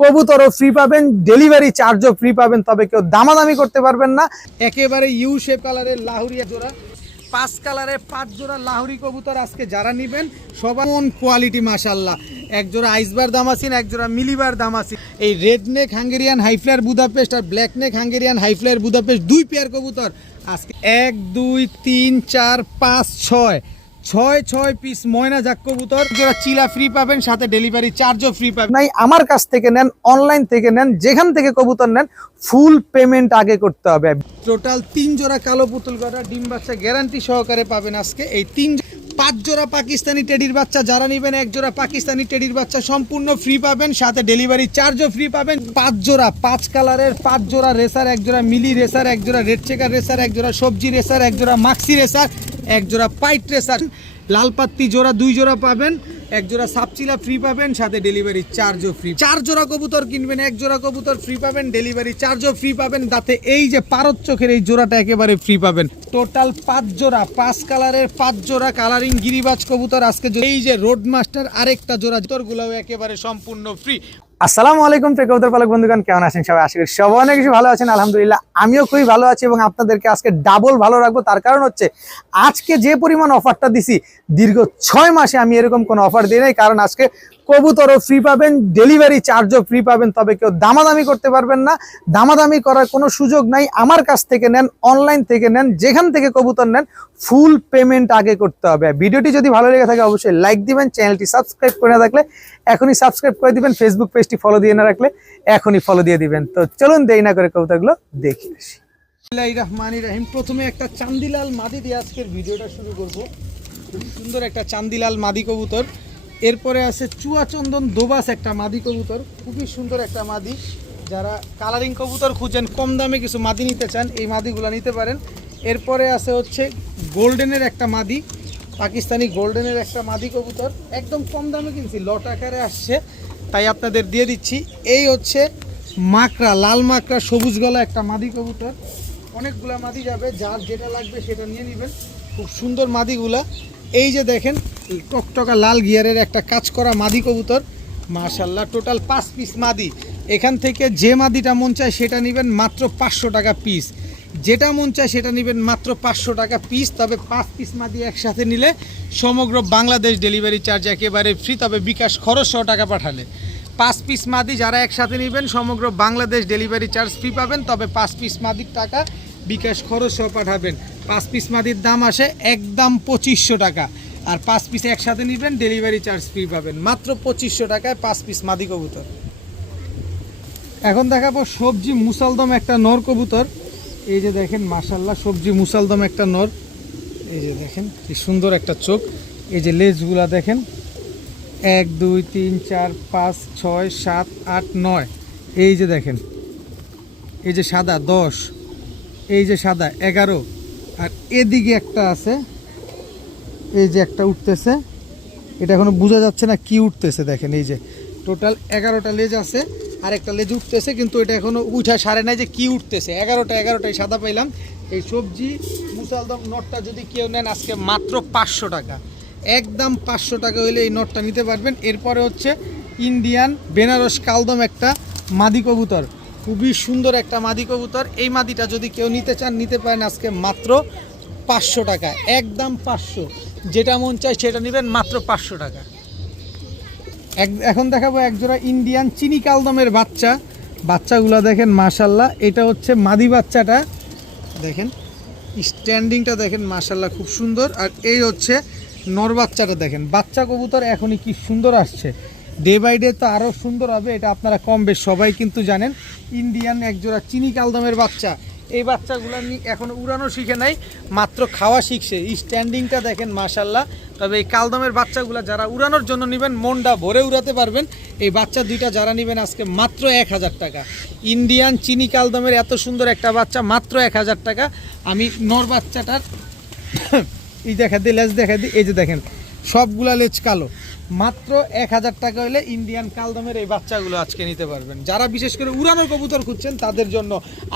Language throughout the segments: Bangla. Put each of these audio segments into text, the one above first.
কবুতরও ফ্রি পাবেন, ডেলিভারি চার্জও ফ্রি পাবেন, তবে কেউ দামাদামি করতে পারবেন না। একেবারে ইউ শেপ কালারের লাহুরিয়া জোড়া, 5 কালারের 5 জোড়া লাহুরি কবুতর আজকে যারা নেবেন সবার কোয়ালিটি মাশাআল্লাহ। এক জোড়া আইসবার দামাসিন, এক জোড়া মিলিবার দামাসিন। এই red neck Hungarian high flyer Budapest আর black neck Hungarian high flyer Budapest 2 pair কবুতর আজকে 1 2 3 4 5 6 পিস ময়না জাক কবুতর জোড়া চিলা ফ্রি পাবেন, সাথে ডেলিভারি চার্জও ফ্রি পাবেন। নাই আমার কাছ থেকে নেন, অনলাইন থেকে নেন, যেখান থেকে কবুতর নেন ফুল পেমেন্ট আগে করতে হবে। টোটাল 3 জোড়া কালো পুতুল গড়া ডিম বাচ্চা গ্যারান্টি সহকারে পাবেন আজকে। এই 5 জোড়া পাকিস্তানি টেডির বাচ্চা যারা নেবেন, 1 জোড়া পাকিস্তানি টেডির বাচ্চা সম্পূর্ণ ফ্রি পাবেন, সাথে ডেলিভারি চার্জও ফ্রি পাবেন। 5 জোড়া 5 কালারের 5 জোড়া রেসার, 1 জোড়া মিলি রেসার, 1 জোড়া রেড চেকার রেসার, 1 জোড়া সবজি রেসার, 1 জোড়া মাক্সি রেসার, 1 জোড়া পাইট রেসার। লাল পাত্তি জোড়া 2 জোড়া পাবেন, 1 জোড়া সাপচিলা ফ্রি পাবেন, সাথে ডেলিভারি চার্জও ফ্রি। 4 জোড়া কবুতর কিনবেন, 1 জোড়া কবুতর ফ্রি পাবেন, ডেলিভারি চার্জও ফ্রি পাবেন। তাতে এই যে পারদ চোখের এই জোড়াটা একেবারে ফ্রি পাবেন। টোটাল 5 জোড়া 5 কালারের 5 জোড়া কালারিং গিরিবাজ কবুতর আজকে। এই যে রোড মাস্টার আরেকটা জোড়া জোড়াগুলোও একেবারে সম্পূর্ণ ফ্রি। আসসালামু আলাইকুম কবুতর পালক বন্ধুগণ, কেমন আছেন সবাই? আশা করি সবাই অনেক বেশি ভালো আছেন। আলহামদুলিল্লাহ আমিও খুবই ভালো আছি এবং আপনাদেরকে আজকে ডাবল ভালো রাখবো। তার কারণ হচ্ছে আজকে যে পরিমাণ অফারটা দিছি দীর্ঘ 6 মাসে আমি এরকম কোনো অফার দিই নাই। কারণ আজকে কবুতরও ফ্রি পাবেন, ডেলিভারি চার্জও ফ্রি পাবেন, তবে কেউ দামাদামি করতে পারবেন না। দামাদামি করার কোনো সুযোগ নাই। আমার কাছ থেকে নেন, অনলাইন থেকে নেন, যেখান থেকে কবুতর নেন ফুল পেমেন্ট আগে করতে হবে। ভিডিওটি যদি ভালো লেগে থাকে অবশ্যই লাইক দিবেন, চ্যানেলটি সাবস্ক্রাইব করে না থাকলে এখনই সাবস্ক্রাইব করে দিবেন, ফেসবুক পেজটি ফলো দিয়ে না রাখলে এখনই ফলো দিয়ে দিবেন। তো চলুন দেরি না করে কবুতরগুলো দেখে আসি। বিসমিল্লাহির রহমানির রহিম। প্রথমে একটা চান্দিলাল মাদি দিয়ে আজকের ভিডিওটা শুরু করব। খুব সুন্দর একটা চান্দিলাল মাদি কবুতর। এরপরে আছে চুয়াচন্দন দোবাস একটা মাদি কবুতর, খুবই সুন্দর একটা মাদি। যারা কালারিং কবুতর খুঁজেন, কম দামে কিছু মাদি নিতে চান, এই মাদিগুলো নিতে পারেন। এরপরে আছে হচ্ছে গোল্ডেনের একটা মাদি, পাকিস্তানি গোল্ডেনের একটা মাদি কবুতর, একদম কম দামে কিনছি, লট আকারে আসছে তাই আপনাদের দিয়ে দিচ্ছি। এই হচ্ছে মাকড়া, লাল মাকড়া সবুজ গলা একটা মাদি কবুতর। অনেকগুলা মাদি যাবে, যার যেটা লাগবে সেটা নিয়ে নেবেন। খুব সুন্দর মাদিগুলা। এই যে দেখেন টকটকা লাল গিয়ারের একটা কাজ করা মাদি কবুতর মাশাআল্লাহ। টোটাল 5 পিস মাদি। এখান থেকে যে মাদিটা মন চায় সেটা নেবেন মাত্র 500 টাকা পিস। যেটা মন চায় সেটা নেবেন মাত্র 500 টাকা পিস। তবে 5 পিস মাদি একসাথে নিলে সমগ্র বাংলাদেশ ডেলিভারি চার্জ একেবারে ফ্রি, তবে বিকাশ খরচ 100 টাকা পাঠালে। 5 পিস মাদি যারা একসাথে নেবেন সমগ্র বাংলাদেশ ডেলিভারি চার্জ ফ্রি পাবেন, তবে 5 পিস মাদির টাকা বিকাশ খরচ সহ পাঠাবেন। 5 পিস মাদির দাম আসে একদম 2500 টাকা, আর 5 পিস একসাথে নেবেন ডেলিভারি চার্জ ফ্রি পাবেন মাত্র 2500 টাকায় 5 পিস মাদি কবুতর। এখন দেখাবো সবজি মুসালদম একটা নর কবুতর। এই যে দেখেন মাশাআল্লাহ সবজি মুসালদম একটা নর। এই যে দেখেন কি সুন্দর একটা চোখ। এই যে লেজগুলা দেখেন, 1 2 3 4 5 6 7 8 9। এই যে দেখেন, এই যে সাদা 10, এই যে সাদা 11, আর এদিকে একটা আছে, এই যে একটা উঠতেছে, এটা এখনো বোঝা যাচ্ছে না কি উঠতেছে। দেখেন এই যে টোটাল 11টা লেজ আছে, আর একটা লেজ উঠতেছে কিন্তু এটা এখনো উঠা সারে নাই যে কি উঠতেছে। 11টাই সাদা পাইলাম। এই সবজি মুসালদম নটটা যদি কেউ নেন আজকে মাত্র 500 টাকা, একদম 500 টাকা হইলে এই নটটা নিতে পারবেন। এরপরে হচ্ছে ইন্ডিয়ান বেনারস কালদম একটা মাদি কবুতর, খুবই সুন্দর একটা মাদি কবুতর। এই মাদিটা যদি কেউ নিতে চান নিতে পারেন আজকে মাত্র 500 টাকা, একদম 500। যেটা মন চায় সেটা নেবেন মাত্র 500 টাকা। এখন দেখাবো একজোড়া ইন্ডিয়ান চিনি কালদমের বাচ্চাগুলো দেখেন মাশাআল্লাহ। এটা হচ্ছে মাদি বাচ্চাটা, দেখেন স্ট্যান্ডিংটা দেখেন মাশাআল্লাহ খুব সুন্দর। আর এই হচ্ছে নর বাচ্চাটা, দেখেন বাচ্চা কবুতর এখনই কি সুন্দর আসছে, ডে বাই ডে তো আরও সুন্দর হবে, এটা আপনারা কম বেশ সবাই কিন্তু জানেন। ইন্ডিয়ান একজোড়া চিনি কালদমের বাচ্চা। এই বাচ্চাগুলো এখনও উড়ানো শিখে নাই, মাত্র খাওয়া শিখছে। স্ট্যান্ডিংটা দেখেন মাশাআল্লাহ। তবে এই কালদমের বাচ্চাগুলো যারা উড়ানোর জন্য নেবেন মনটা ভরে উড়াতে পারবেন। এই বাচ্চা দুইটা যারা নেবেন আজকে মাত্র 1000 টাকা। ইন্ডিয়ান চিনি কালদমের এত সুন্দর একটা বাচ্চা মাত্র 1000 টাকা। আমি নর বাচ্চাটার এই দেখা দিই, লেজ দেখা দিই। এই যে দেখেন সবগুলা লেজ কালো, মাত্র 1000 টাকা হলে ইন্ডিয়ান কালদমের এই বাচ্চাগুলো আজকে নিতে পারবেন। যারা বিশেষ করে উড়ানোর কবুতর খুঁজছেন তাদের জন্য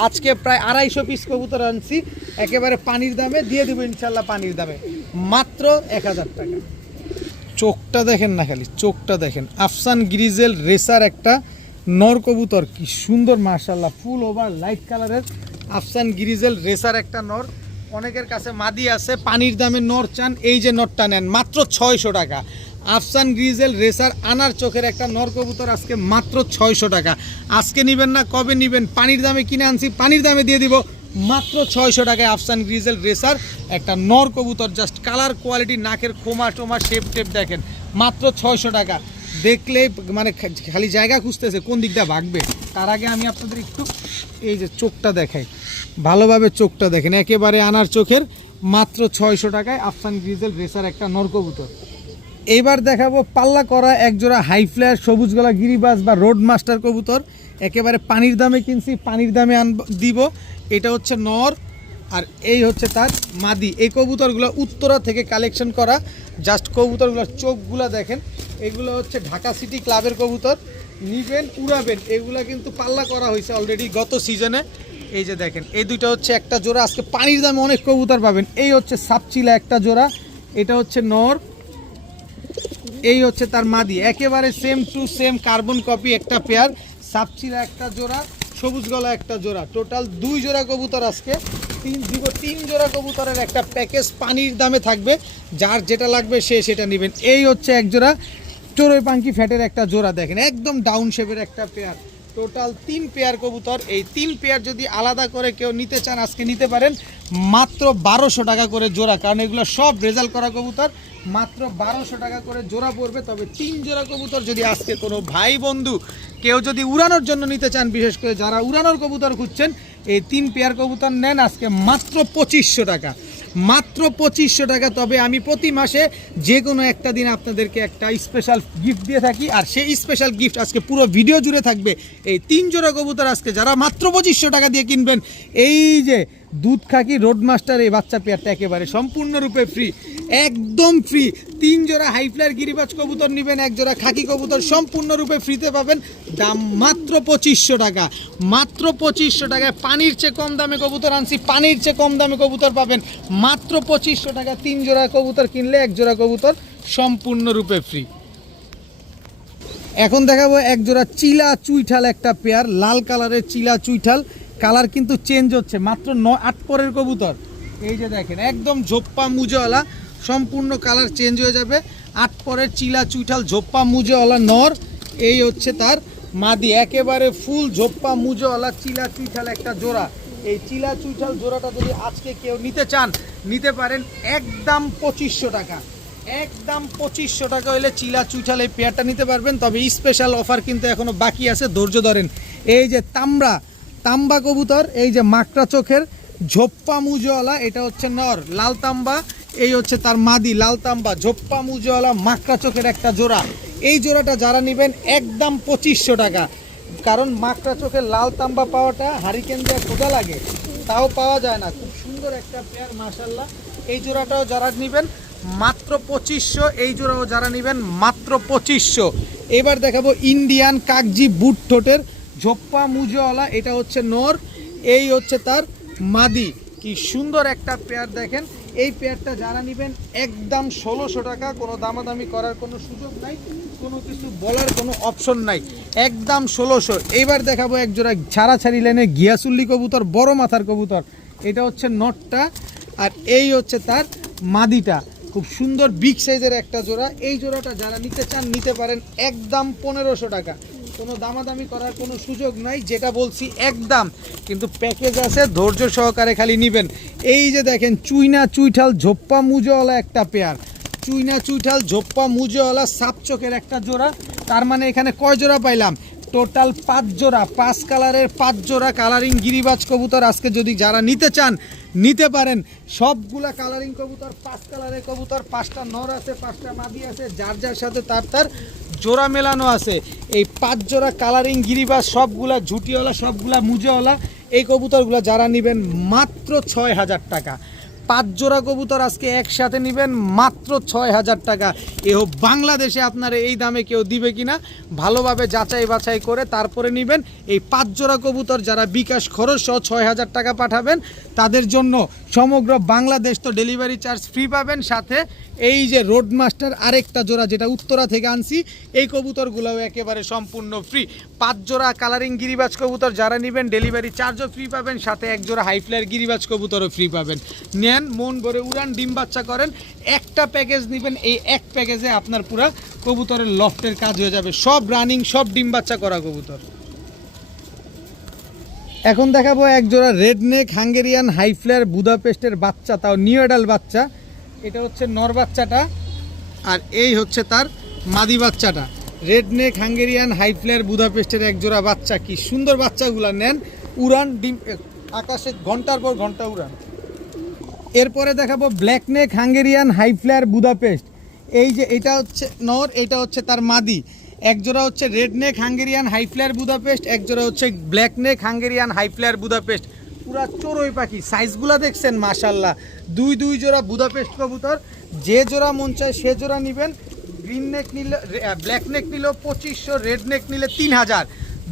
আজকে প্রায় 250 পিস কবুতর আনছি, একেবারে পানির দামে দিয়ে দেবো ইনশাল্লাহ, পানির দামে মাত্র 1000 টাকা। চোখটা দেখেন না, খালি চোখটা দেখেন। আফসান গ্রিজেল রেসার একটা নর কবুতর, কি সুন্দর মাশাআল্লাহ, ফুল ওভার লাইট কালারের আফসান গ্রিজেল রেসার একটা নর। অনেকের কাছে মাদি আছে, পানির দামে নর চান, এই যে নরটা নেন মাত্র 600 টাকা। আফসান গ্রিজেল রেসার আনার চোখের একটা নর কবুতর আজকে মাত্র 600 টাকা। আজকে নেবেন না কবে নেবেন? পানির দামে কিনে আনছি, পানির দামে দিয়ে দিব মাত্র 600 টাকায় আফসান গ্রিজেল রেসার একটা নর কবুতর। জাস্ট কালার কোয়ালিটি, নাকের খোমা টোমা শেপ টেপ দেখেন, মাত্র 600 টাকা। দেখলে মানে খালি জায়গা খুঁজতেছে কোন দিকটা ভাগবে। তার আগে আমি আপনাদের একটু এই যে চোখটা দেখাই, ভালোভাবে চোখটা দেখেন, একেবারে আনার চোখের, মাত্র 600 টাকায় আফসান গ্রিজেল রেসার একটা নর কবুতর। এইবার দেখাবো পাল্লা করা একজোড়া হাই ফ্লায়ার সবুজ গলা গিরিবাজ বা রোড মাস্টার কবুতর। একেবারে পানির দামে কিনছি, পানির দামে দিব। এটা হচ্ছে নর আর এই হচ্ছে তার মাদি। এই কবুতরগুলো উত্তরা থেকে কালেকশন করা। জাস্ট কবুতরগুলোর চোখগুলো দেখেন, এগুলো হচ্ছে ঢাকা সিটি ক্লাবের কবুতর। নিবেন উড়াবেন, এগুলো কিন্তু পাল্লা করা হয়েছে অলরেডি গত সিজনে। এই যে দেখেন, এই দুইটা হচ্ছে একটা জোড়া। আজকে পানির দামে অনেক কবুতর পাবেন। এই হচ্ছে সাপচিলা একটা জোড়া, এটা হচ্ছে নর, এই হচ্ছে তার মাদি। একেবারে same to same carbon copy একটা পেয়ার। সাপচিলা একটা জোড়া, সবুজ গলা একটা জোড়া, টোটাল 2 জোড়া কবুতর আজকে তিন জোড়া কবুতরের একটা প্যাকেজ পানির দামে থাকবে। যার যেটা লাগবে সে সেটা নেবেন। এই হচ্ছে এক জোড়া চড়ুই পাঙ্কি ফ্যাটের একটা জোড়া, দেখেন একদম ডাউন শেপের একটা পেয়ার। টোটাল 3 পেয়ার কবুতর। এই 3 পেয়ার যদি আলাদা করে কেউ নিতে চান আজকে নিতে পারেন মাত্র 1200 টাকা করে জোড়া, কারণ এগুলো সব রেজাল্ট করা কবুতর। মাত্র 1200 টাকা করে জোড়া পড়বে। তবে 3 জোড়া কবুতর যদি আজকে কোনো ভাই বন্ধু কেউ যদি উড়ানোর জন্য নিতে চান, বিশেষ করে যারা উড়ানোর কবুতর খুঁজছেন, এই 3 পেয়ার কবুতর নেন আজকে মাত্র 2500 টাকা, মাত্র 2500 টাকা। তবে আমি প্রতি মাসে যে কোনো একটা দিন আপনাদেরকে একটা স্পেশাল গিফট দিয়ে থাকি, আর সেই স্পেশাল গিফট আজকে পুরো ভিডিও জুড়ে থাকবে। এই 3 জোড়া কবুতর আজকে যারা মাত্র 2500 টাকা দিয়ে কিনবেন, এই যে দুধ খাকি রোড মাস্টার এই বাচ্চা পেয়ারটা একেবারে সম্পূর্ণরূপে ফ্রি, একদম ফ্রি। 3 জোড়া হাই ফ্লায়ার গিরিবাজ কবুতর নেবেন, 1 জোড়া খাকি কবুতর সম্পূর্ণরূপে ফ্রিতে পাবেন। দাম মাত্র 2500 টাকা, মাত্র 2500 টাকায়। পানির চেয়ে কম দামে কবুতর আনছি, পানির চেয়ে কম দামে কবুতর পাবেন মাত্র 2500 টাকা। 3 জোড়া কবুতর কিনলে 1 জোড়া কবুতর সম্পূর্ণরূপে ফ্রি। এখন দেখাবো 1 জোড়া চিলা চুইঠাল একটা পেয়ার, লাল কালারের চিলা চুইঠাল। কালার কিন্তু চেঞ্জ হচ্ছে, মাত্র 8 পরের কবুতর। এই যে দেখেন একদম ঝোপ্পা মুজওয়ালা, সম্পূর্ণ কালার চেঞ্জ হয়ে যাবে। 8 পরের চিলা চুইঠাল ঝোপ্পা মুজওয়ালা নর, এই হচ্ছে তার মাদি। একেবারে ফুল ঝোপ্পা মুজওয়ালা চিলা চুইঠাল একটা জোড়া। এই চিলা চুইঠাল জোড়াটা যদি আজকে কেউ নিতে চান নিতে পারেন একদম 2500 টাকা, একদম 2500 টাকা হলে চিলা চুইঠাল এই পেয়ারটা নিতে পারবেন। তবে স্পেশাল অফার কিন্তু এখনো বাকি আছে, ধৈর্য ধরেন। এই যে তাম্বা কবুতর, এই যে মাকড়া চোখের ঝোপ্পা মুজওয়ালা, এটা হচ্ছে নর, লাল তাম্বা, এই হচ্ছে তার মাদি লাল তাম্বা, ঝোপ্পা মুজওয়ালা মাকড়া চোখের একটা জোড়া। এই জোড়াটা যারা নেবেন একদম 2500 টাকা, কারণ মাকড়া চোখের লাল তাম্বা পাওয়াটা হারিকেন দিয়ে খোঁজা লাগে, তাও পাওয়া যায় না। খুব সুন্দর একটা পেয়ার মাশাল্লাহ। এই জোড়াটাও যারা নেবেন মাত্র 2500, এই জোড়াও যারা নেবেন মাত্র 2500। এবার দেখাবো ইন্ডিয়ান কাগজি বুট ঠোঁটের ঝোপ্পা মুজওয়ালা, এটা হচ্ছে নর, এই হচ্ছে তার মাদি। কি সুন্দর একটা পেয়ার দেখেন। এই পেয়ারটা যারা নেবেন একদম 1600 টাকা, কোনো দামাদামি করার কোনো সুযোগ নাই, কোনো কিছু বলার কোনো অপশন নাই, একদম 1600। এইবার দেখাবো 1 জোড়া ছাড়াছাড়ি লাইনে গিয়াসুল্লি কবুতর, বড় মাথার কবুতর। এটা হচ্ছে নটটা আর এই হচ্ছে তার মাদিটা। খুব সুন্দর বিগ সাইজের একটা জোড়া। এই জোড়াটা যারা নিতে চান নিতে পারেন একদম 1500 টাকা, কোনো দামাদামি করার কোনো সুযোগ নাই, যেটা বলছি একদম। কিন্তু প্যাকেজ আছে, ধৈর্য সহকারে খালি নেবেন। এই যে দেখেন চুইনা চুইঠাল ঝোপ্পা মুজওয়ালা একটা পেয়ার, চুইনা চুইঠাল ঝোপ্পা মুজওয়ালা সাপ চোখের একটা জোড়া। তার মানে এখানে কয় জোড়া পাইলাম? টোটাল 5 জোড়া, 5 কালারের 5 জোড়া কালারিং গিরিবাজ কবুতর। আজকে যদি যারা নিতে চান নিতে পারেন, সবগুলা কালারিং কবুতর, 5 কালারের কবুতর, 5টা নর আছে, 5টা মাদি আছে, যার যার সাথে তার জোড়া মেলানো আছে। এই 5 জোড়া কালারিং গিরিবাজ, সবগুলা ঝুটিওয়ালা, সবগুলা মুজওয়ালা। এই কবুতরগুলো যারা নেবেন মাত্র 6000 টাকা। 5 জোড়া কবুতর আজকে একসাথে নেবেন মাত্র 6000 টাকা। এও বাংলাদেশে আপনারা এই দামে কেউ দিবে কিনা ভালোভাবে যাচাই বাছাই করে তারপরে নেবেন। এই 5 জোড়া কবুতর যারা বিকাশ খরচ সহ 6000 টাকা পাঠাবেন, তাদের জন্য সমগ্র বাংলাদেশ তো ডেলিভারি চার্জ ফ্রি পাবেন। সাথে এই যে রোড মাস্টার আরেকটা জোড়া যেটা উত্তরা থেকে আনছি, এই কবুতরগুলোও একেবারে সম্পূর্ণ ফ্রি। 5 জোড়া কালারিং গিরিবাজ কবুতর যারা নেবেন ডেলিভারি চার্জও ফ্রি পাবেন, সাথে 1 জোড়া হাই ফ্লায়ার গিরিবাজ কবুতরও ফ্রি পাবেন। নেন, মন ভরে উড়ান, ডিম বাচ্চা করেন। একটা প্যাকেজ নেবেন, এই এক প্যাকেজে আপনার পুরা কবুতরের লফটের কাজ হয়ে যাবে। সব রানিং, সব ডিম বাচ্চা করা কবুতর। এখন দেখাবো এক জোড়া red neck Hungarian high flyer বুদাপেস্টের বাচ্চা, তাও নিউ অ্যাডাল্ট বাচ্চা। এটা হচ্ছে নর বাচ্চাটা, আর এই হচ্ছে তার মাদি বাচ্চাটা। Red neck Hungarian high flyer বুদাপেস্টের এক জোড়া বাচ্চা, কি সুন্দর বাচ্চাগুলো। নেন, উড়ান, ডিম আকাশে ঘন্টার পর ঘন্টা উড়ান। এরপরে দেখাবো black neck Hungarian high flyer Budapest. এই যে এটা হচ্ছে নর, এটা হচ্ছে তার মাদি। এক জোড়া হচ্ছে red neck Hungarian high flyer Budapest, এক জোড়া হচ্ছে black neck Hungarian high flyer Budapest. পুরা চড়ুই পাখি, সাইজগুলো দেখছেন মাশাল্লাহ। দুই জোড়া বুদাপেস্ট কবুতর, যে জোড়া মন চায় সে জোড়া নেবেন। গ্রিন নেক নিলে, ব্ল্যাক নেক নিলেও 2500, রেড নেক নিলে 3000।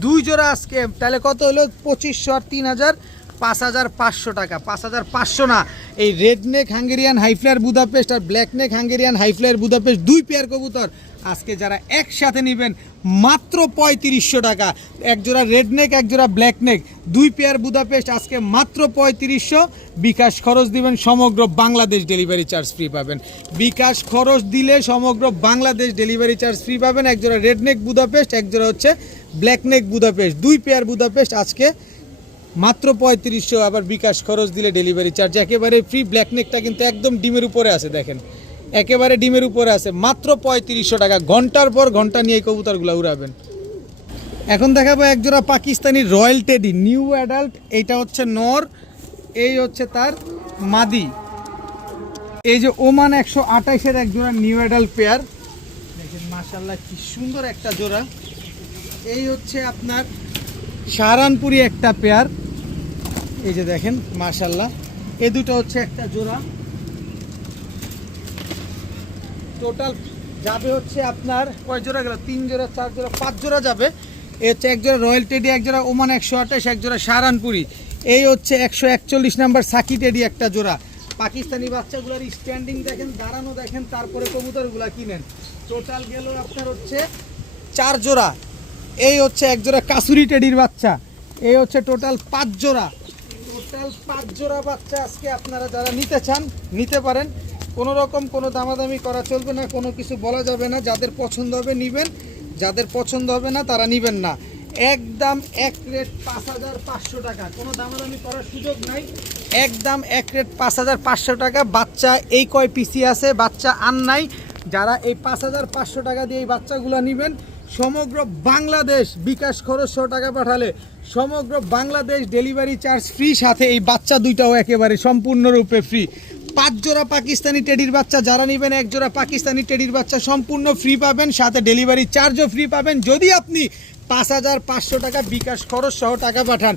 2 জোড়া আজকে তাহলে কত হলো? 2500 আর 3000, 5500 টাকা। 5500 না, এই red neck Hungarian high flyer Budapest আর black neck Hungarian high flyer Budapest 2 pair কবুতর আজকে যারা একসাথে নেবেন মাত্র 3500 টাকা। এক জোড়া রেড নেক, এক জোড়া ব্ল্যাক নেক, 2 পেয়ার বুদাপেস্ট আজকে মাত্র 3500। বিকাশ খরচ দিবেন, সমগ্র বাংলাদেশ ডেলিভারি চার্জ ফ্রি পাবেন। বিকাশ খরচ দিলে সমগ্র বাংলাদেশ ডেলিভারি চার্জ ফ্রি পাবেন। এক জোড়া রেড নেক বুদাপেস্ট, এক জোড়া হচ্ছে ব্ল্যাক নেক বুদাপেস্ট, 2 পেয়ার বুদাপেস্ট আজকে মাত্র 3500। আবার বিকাশ খরচ দিলে ডেলিভারি চার্জ একেবারে ফ্রি। ব্ল্যাক নেকটা কিন্তু একদম ডিমের উপরে আছে, দেখেন একেবারে ডিমের উপরে আছে, মাত্র 3500 টাকা। ঘন্টার পর ঘন্টা নিয়ে এই কবুতরগুলো উড়াবেন। এখন দেখাবো এক জোড়া Pakistani royal teddy new adult. এইটা হচ্ছে নর, এই হচ্ছে তার মাদি। এই যে ওমান 128-এর এক জোড়া নিউ অ্যাডাল্ট পেয়ার, দেখেন মাশাল্লাহ কি সুন্দর একটা জোড়া। এই হচ্ছে আপনার সাহারানপুরি একটা পেয়ার, এই যে দেখেন মাশাল্লাহ। এই দুটো হচ্ছে একটা জোড়া। টোটাল যাবে হচ্ছে আপনার কয় জোড়া গেল? 3 জোড়া, 4 জোড়া, 5 জোড়া যাবে। এই হচ্ছে এক জোড়া রয়্যাল টেডি, এক জোড়া ওমান 128, এক জোড়া সাহারানপুরি। এই হচ্ছে 141 নাম্বার সাকি টেডি একটা জোড়া। পাকিস্তানি বাচ্চাগুলোর স্ট্যান্ডিং দেখেন, দাঁড়ানো দেখেন, তারপরে কবুতরগুলা কিনেন। টোটাল গেল আপনার হচ্ছে 4 জোড়া। এই হচ্ছে এক জোড়া কাসুরি টেডির বাচ্চা। এই হচ্ছে টোটাল 5 জোড়া। টোটাল 5 জোড়া বাচ্চা আজকে আপনারা যারা নিতে চান নিতে পারেন। কোনো রকম কোনো দামাদামি করা চলবে না, কোনো কিছু বলা যাবে না। যাদের পছন্দ হবে নেবেন, যাদের পছন্দ হবে না তারা নেবেন না। একদম এক রেট 5500 টাকা, কোনো দামাদামি করার সুযোগ নাই। একদম এক রেট 5500 টাকা। বাচ্চা এই কয় পিসি আছে, বাচ্চা আর নাই। যারা এই 5500 টাকা দিয়ে এই বাচ্চাগুলো নেবেন, সমগ্র বাংলাদেশ বিকাশ খরচ 100 টাকা পাঠালে সমগ্র বাংলাদেশ ডেলিভারি চার্জ ফ্রি, সাথে এই বাচ্চা দুইটাও একেবারে সম্পূর্ণরূপে ফ্রি। 5 জোড়া পাকিস্তানি টেডির বাচ্চা যারা নেবেন, 1 জোড়া পাকিস্তানি টেডির বাচ্চা সম্পূর্ণ ফ্রি পাবেন, সাথে ডেলিভারি চার্জও ফ্রি পাবেন যদি আপনি 5500 টাকা বিকাশ খরচ সহ টাকা পাঠান।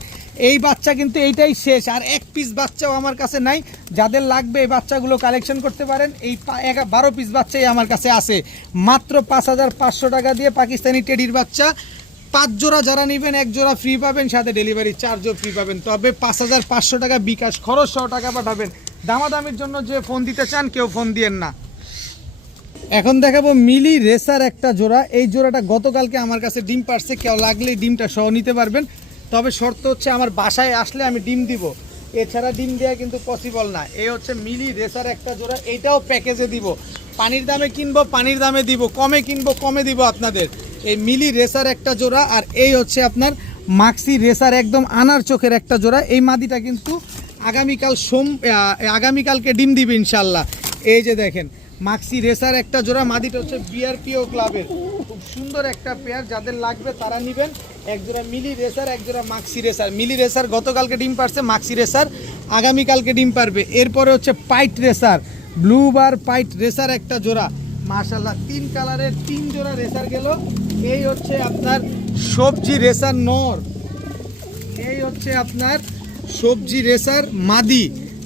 এই বাচ্চা কিন্তু এইটাই শেষ, আর এক পিস বাচ্চাও আমার কাছে নাই। যাদের লাগবে এই বাচ্চাগুলো কালেকশন করতে পারেন। এই 12 পিস বাচ্চাই আমার কাছে আছে। মাত্র 5500 টাকা দিয়ে পাকিস্তানি টেডির বাচ্চা 5 জোড়া যারা নেবেন, 1 জোড়া ফ্রি পাবেন, সাথে ডেলিভারি চার্জও ফ্রি পাবেন। তবে 5500 টাকা বিকাশ খরচ সহ টাকা পাঠাবেন। দামাদামির জন্য যে ফোন দিতে চান কেউ ফোন দিয়েন না। এখন দেখাবো মিলি রেসার একটা জোড়া। এই জোড়াটা গতকালকে আমার কাছে ডিম পারছে, কেউ লাগলে ডিমটা সহ নিতে পারবেন। তবে শর্ত হচ্ছে আমার বাসায় আসলে আমি ডিম দিব, এছাড়া ডিম দেওয়া কিন্তু পসিবল না। এই হচ্ছে মিলি রেসার একটা জোড়া, এইটাও প্যাকেজে দিব। পানির দামে কিনবো, পানির দামে দিব, কমে কিনবো, কমে দিব আপনাদের। এই মিলি রেসার একটা জোড়া, আর এই হচ্ছে আপনার মাক্সি রেসার একদম আনার চোখের একটা জোড়া। এই মাদিটা কিন্তু আগামীকালকে ডিম দিবে ইনশাল্লাহ। এই যে দেখেন মাক্সি রেসার একটা জোড়া, মাদিটা হচ্ছে বিআরপিও ক্লাবের, খুব সুন্দর একটা পেয়ার। যাদের লাগবে তারা নেবেন। 1 জোড়া মিলি রেসার, 1 জোড়া মাক্সি রেসার। মিলি রেসার গতকালকে ডিম পারছে, মাক্সি রেসার আগামীকালকে ডিম পারবে। এরপরে হচ্ছে pied racer, blue bar pied racer একটা জোড়া। মাশাল্লাহ 3 কালারের 3 জোড়া রেসার গেল। এই হচ্ছে আপনার সবজি রেসার নর, এই হচ্ছে আপনার সবজি রেসার মাদি।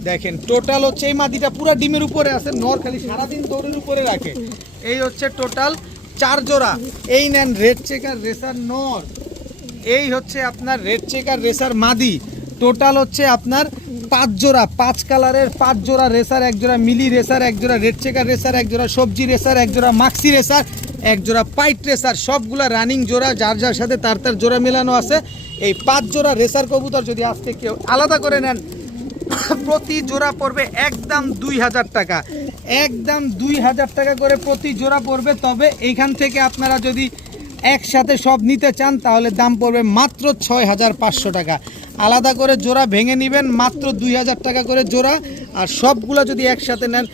দেখেন টোটাল হচ্ছে এই মাদিটা পুরো ডিমের উপরে আছে, নর খালি সারাদিন দৌড়ের উপরে রাখে। এই হচ্ছে টোটাল 4 জোড়া। এই নেন রেড চেকার রেসার নর, এই হচ্ছে আপনার রেড চেকার রেসার মাদি। টোটাল হচ্ছে আপনার 5 জোড়া 5 কালারের 5 জোড়া রেসার, এক জোড়া মিলি রেসার, এক জোড়া রেড চেকার রেসার, এক জোড়া সবজি রেসার, এক জোড়া মাক্সি রেসার, এক জোড়া পাইট রেসার, সবগুলা রানিং জোড়া, যার যার সাথে তার তার জোড়া মেলানো আছে। এই 5 জোড়া রেসার কবুতর যদি আজকে কেউ আলাদা করে নেন, প্রতি জোড়া পড়বে একদম 2000 টাকা, একদম 2000 টাকা করে প্রতি জোড়া পড়বে। তবে এইখান থেকে আপনারা যদি একসাথে সব নিতে চান তাহলে দাম পড়বে মাত্র 6500 টাকা। আলাদা করে জোড়া ভেঙে নেবেন মাত্র 2000 টাকা করে জোড়া, আর সবগুলো যদি একসাথে নেন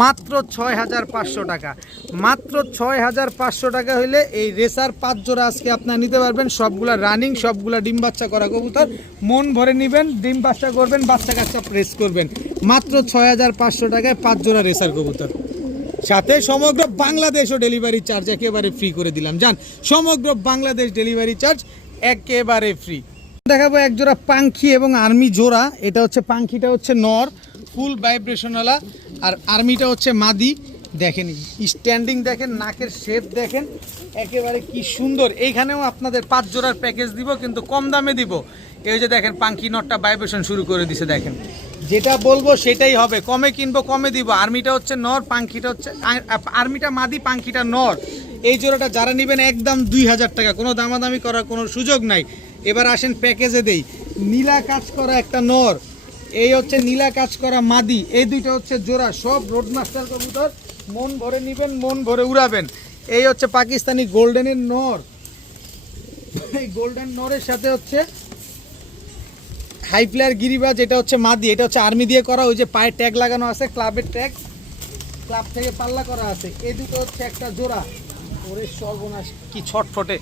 মাত্র 6500 টাকা। মাত্র 6500 টাকা হইলে এই রেসার 5 জোড়া আজকে আপনারা নিতে পারবেন। সবগুলা রানিং, সবগুলা ডিম বাচ্চা করা কবুতর, মন ভরে নেবেন, ডিম বাচ্চা করবেন, বাচ্চা কাচ্চা প্রেস করবেন। মাত্র 6500 টাকায় 5 জোড়া রেসার কবুতর, সাথে সমগ্র বাংলাদেশও ডেলিভারি চার্জ একেবারে ফ্রি করে দিলাম। জান, সমগ্র বাংলাদেশ ডেলিভারি চার্জ একেবারে ফ্রি। দেখাবো এক জোড়া পাঙ্খি এবং আর্মি জোড়া। এটা হচ্ছে পাঙ্খিটা হচ্ছে নর, ফুল ভাইব্রেশনওয়ালা, আর আর্মিটা হচ্ছে মাদি। দেখেন স্ট্যান্ডিং, দেখেন নাকের শেপ, দেখেন একেবারে কি সুন্দর। এইখানেও আপনাদের 5 জোড়ার প্যাকেজ দিব, কিন্তু কম দামে দিব। এই যে দেখেন পাঙ্খি নরটা ভাইব্রেশন শুরু করে দিছে, দেখেন যেটা বলবো সেটাই হবে, কমে কিনবো কমে দিব। আর্মিটা হচ্ছে নর, পাঙ্খিটা হচ্ছে আর্মিটা মাদি, পাঙ্খিটা নর। এই জোড়াটা যারা নেবেন একদম 2000 টাকা, কোনো দামাদামি করার কোনো সুযোগ নাই। এবার আসেন প্যাকেজে দেই। নীলা কাজ করা একটা নর, এই হচ্ছে নীলা কাজ করা মাদি, এই দুইটা হচ্ছে জোড়া, সব রোডমাস্টার কবুতর, মন ভরে নেবেন, মন ভরে উড়াবেন। এই হচ্ছে পাকিস্তানি গোল্ডেনের নর, এই গোল্ডেন নরের সাথে হচ্ছে হাই ফ্লায়ার গিরিবাজ, এটা হচ্ছে মাদি, এটা হচ্ছে আর্মি দিয়ে করা, ওই যে পায়ে ট্যাগ লাগানো আছে, ক্লাবের ট্যাগ, ক্লাব থেকে পাল্লা করা আছে। এই দুটো হচ্ছে একটা জোড়া। ওরে সর্বনাশ কি ছটফটে।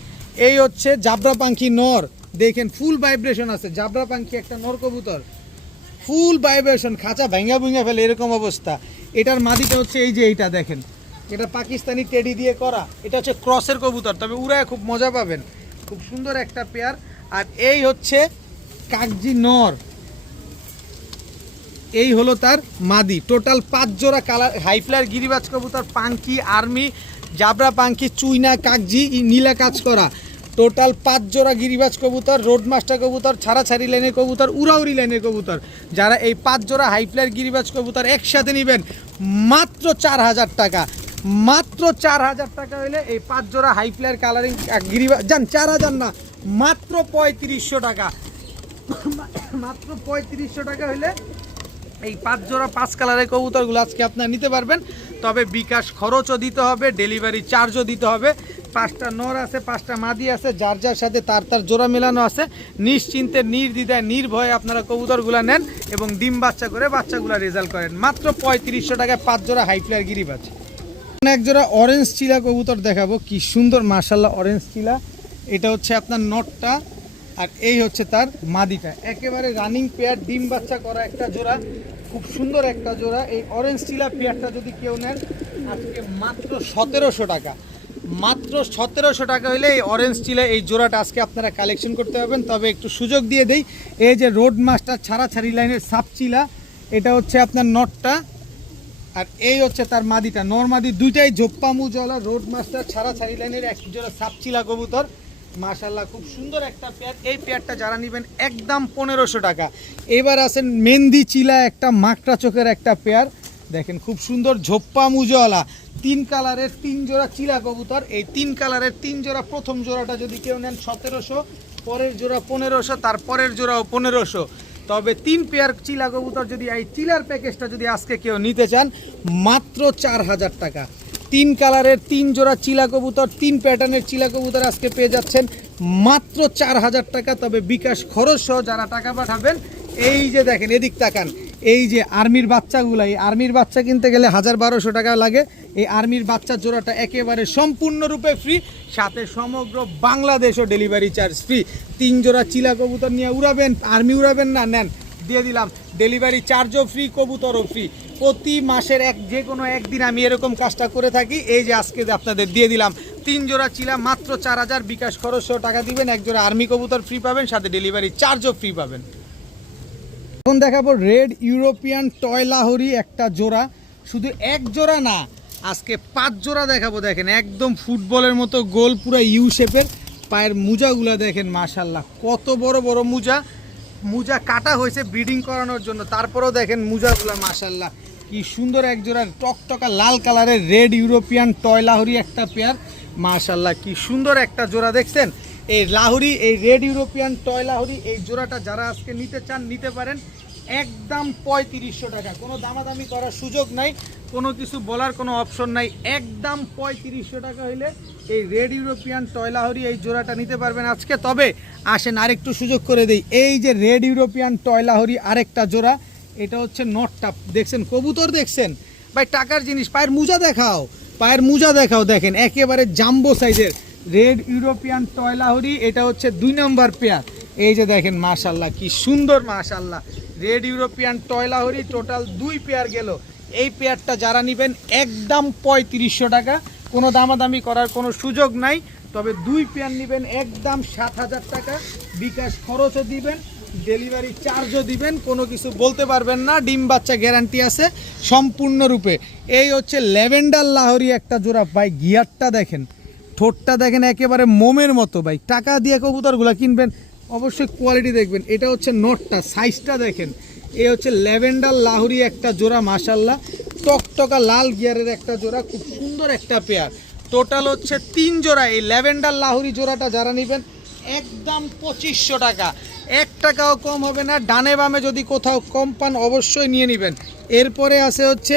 এই হচ্ছে জাবরা পাখি নর, দেখেন ফুল ভাইব্রেশন আছে। জাবরা পাখি একটা নর কবুতর, ফুল ভাইব্রেশন, খাঁচা ভেঙা ভুঙা ফেলে এরকম অবস্থা। এটার মাদিটা হচ্ছে এই যে এইটা দেখেন, এটা পাকিস্তানি টেডি দিয়ে করা, এটা হচ্ছে ক্রসের কবুতর, তবে উড়ায় খুব মজা পাবেন, খুব সুন্দর একটা পেয়ার। আর এই হচ্ছে কাকজি নর, এই হলো তার মাদি। টোটাল 5 জোড়া কালার হাই ফ্লায়ার গিরিবাজ কবুতর, পাঙ্কি, আর্মি, জাবরা পাঙ্কি, চুইনা, কাকজি, নীলা কাজ করা, টোটাল 5 জোড়া গিরিবাজ কবুতর, রোডমাস্টার কবুতর, ছাড়াছাড়ি লাইনের কবুতর, উড়াউড়ি লাইনের কবুতর। যারা এই 5 জোড়া হাই ফ্লায়ার গিরিবাজ কবুতর একসাথে নেবেন মাত্র 4000 টাকা, মাত্র 4000 টাকা হলে এই 5 জোড়া হাই ফ্লায়ার কালারিং গিরিবাজ, যান 4000 না, মাত্র 3500 টাকা, মাত্র 3500 টাকা হলে এই 5 জোড়া 5 কালারের কবুতরগুলো আজকে আপনারা নিতে পারবেন। তবে বিকাশ খরচও দিতে হবে, ডেলিভারি চার্জও দিতে হবে। 5টা নর আছে, 5টা মাদি আছে, যার যার সাথে তার তার জোড়া মেলানো আছে। নিশ্চিন্তে, নির্দ্বিধায়, নির্ভয়ে আপনারা কবুতরগুলো নেন এবং ডিম বাচ্চা করে বাচ্চাগুলো রেজাল্ট করেন। মাত্র 3500 টাকায় 5 জোড়া হাই ফ্লায়ার গিরিবাজ। এক জোড়া অরেঞ্জ চিলা কবুতর দেখাবো, কি সুন্দর মাশাআল্লাহ অরেঞ্জ চিলা। এটা হচ্ছে আপনার নটটা, আর এই হচ্ছে তার মাদিটা, একেবারে রানিং পেয়ার, ডিম বাচ্চা করা একটা জোড়া, খুব সুন্দর একটা জোড়া। এই অরেঞ্জ চিলা পেয়ারটা যদি কেউ নেন আজকে মাত্র 1700 টাকা, মাত্র 1700 টাকা হলে এই অরেঞ্জ চিলা এই জোড়াটা আজকে আপনারা কালেকশন করতে পারবেন। তবে একটু সুযোগ দিয়ে দেই, এই যে রোড মাস্টার ছাড়াছাড়ি লাইনের সাপ চিলা, এটা হচ্ছে আপনার নটটা, আর এই হচ্ছে তার মাদিটা। নর মাদি দুইটাই জোপ্পা মুজওয়ালা রোড মাস্টার ছাড়াছাড়ি লাইনের এক জোড়া সাপ চিলা কবুতর, মাশাআল্লাহ খুব সুন্দর একটা পেয়ার। এই পেয়ারটা যারা নেবেন একদম 1500 টাকা। এবার আছেন মেহেন্দি চিলা একটা মাকড়া চোখের একটা পেয়ার, দেখেন খুব সুন্দর ঝোপ্পা মুজওয়ালা, 3 কালারের 3 জোড়া চিলা কবুতর। এই 3 কালারের 3 জোড়া, প্রথম জোড়াটা যদি কেউ নেন 1700, পরের জোড়া 1500, তারপরের জোড়াও 1500। তবে 3 পেয়ার চিলা কবুতর যদি এই চিলার প্যাকেজটা যদি আজকে কেউ নিতে চান মাত্র 4000 টাকা। 3 কালারের 3 জোড়া চিলা কবুতর, 3 প্যাটার্নের চিলা কবুতর আজকে পেয়ে যাচ্ছেন মাত্র 4000 টাকা। তবে বিকাশ খরচ সহ যারা টাকা পাঠাবেন, এই যে দেখেন এদিক তাকান, এই যে আর্মির বাচ্চাগুলো, এই আর্মির বাচ্চা কিনতে গেলে 1200 টাকা লাগে। এই আর্মির বাচ্চার জোড়াটা একেবারে সম্পূর্ণরূপে ফ্রি, সাথে সমগ্র বাংলাদেশও ডেলিভারি চার্জ ফ্রি। 3 জোড়া চিলা কবুতর নিয়ে উড়াবেন, আর্মি উড়াবেন না, নেন দিয়ে দিলাম, ডেলিভারি চার্জও ফ্রি, কবুতরও ফ্রি। প্রতি মাসের যে কোনো একদিন আমি এরকম কাজটা করে থাকি। এই যে আজকে আপনাদের দিয়ে দিলাম 3 জোড়া চিলা মাত্র 4000, বিকাশ খরচ সহ টাকা দিবেন, 1 জোড়া আর্মি কবুতর ফ্রি পাবেন, সাথে ডেলিভারি চার্জও ফ্রি পাবেন। এখন দেখাবো রেড ইউরোপিয়ান টয় লাহোরি একটা জোড়া, শুধু 1 জোড়া না, আজকে 5 জোড়া দেখাবো। দেখেন একদম ফুটবলের মতো গোল, পুরো ইউ শেপের, পায়ের মোজাগুলা দেখেন মাশাআল্লাহ কত বড় বড় মোজা, মুজা কাটা হয়েছে ব্রিডিং করানোর জন্য, তারপরেও দেখেন মুজাগুলো মাশাল্লাহ কি সুন্দর এক জোড়া টকটকা লাল কালারের রেড ইউরোপিয়ান টয় লাহোরি একটা পেয়ার, মাশাল্লাহ কি সুন্দর একটা জোড়া দেখছেন। এই লাহোরি, এই রেড ইউরোপিয়ান টয় লাহোরি, এই জোড়াটা যারা আজকে নিতে চান নিতে পারেন একদম 3500 টাকা, কোনো দামাদামি করার সুযোগ নাই, কোনো কিছু বলার কোনো অপশন নাই, একদম 3500 টাকা হইলে এই রেড ইউরোপিয়ান টয় লাহোরি এই জোড়াটা নিতে পারবেন আজকে। তবে আসেন আরেকটু সুযোগ করে দেই, এই যে রেড ইউরোপিয়ান টয় লাহোরি আরেকটা জোড়া, এটা হচ্ছে নটটা দেখছেন, কবুতর দেখছেন ভাই, টাকার জিনিস, পায়ের মোজা দেখাও, পায়ের মোজা দেখাও, দেখেন একেবারে জাম্বো সাইজের রেড ইউরোপিয়ান টয় লাহোরি, এটা হচ্ছে 2 নম্বর পেয়ার। এই যে দেখেন মাশাল্লাহ কি সুন্দর, মাশাল্লাহ red European toy Lahori total 2 pair গেল। এই পেয়ারটা যারা নেবেন একদম 3500 টাকা, কোনো দামাদামি করার কোনো সুযোগ নাই। তবে 2 পেয়ার নেবেন একদম 7000 টাকা, বিকাশ খরচও দিবেন, ডেলিভারি চার্জও দিবেন, কোনো কিছু বলতে পারবেন না, ডিম বাচ্চা গ্যারান্টি আছে সম্পূর্ণরূপে। এই হচ্ছে ল্যাভেন্ডার লাহোরি একটা জোড়া ভাই, গিয়ারটা দেখেন, ঠোঁটটা দেখেন একেবারে মোমের মতো ভাই, টাকা দিয়ে কবুতরগুলো কিনবেন অবশ্যই কোয়ালিটি দেখবেন। এটা হচ্ছে নটটা, সাইজটা দেখেন, এই হচ্ছে ল্যাভেন্ডার লাহোরি একটা জোড়া, মাশাল্লাহ টকটকা লাল গিয়ারের একটা জোড়া, খুব সুন্দর একটা পেয়ার। টোটাল হচ্ছে 3 জোড়া। এই ল্যাভেন্ডার লাহোরি জোড়াটা যারা নেবেন একদম 2500 টাকা, 1 টাকাও কম হবে না। ডানে বামে যদি কোথাও কম পান অবশ্যই নিয়ে নেবেন। এরপরে আছে হচ্ছে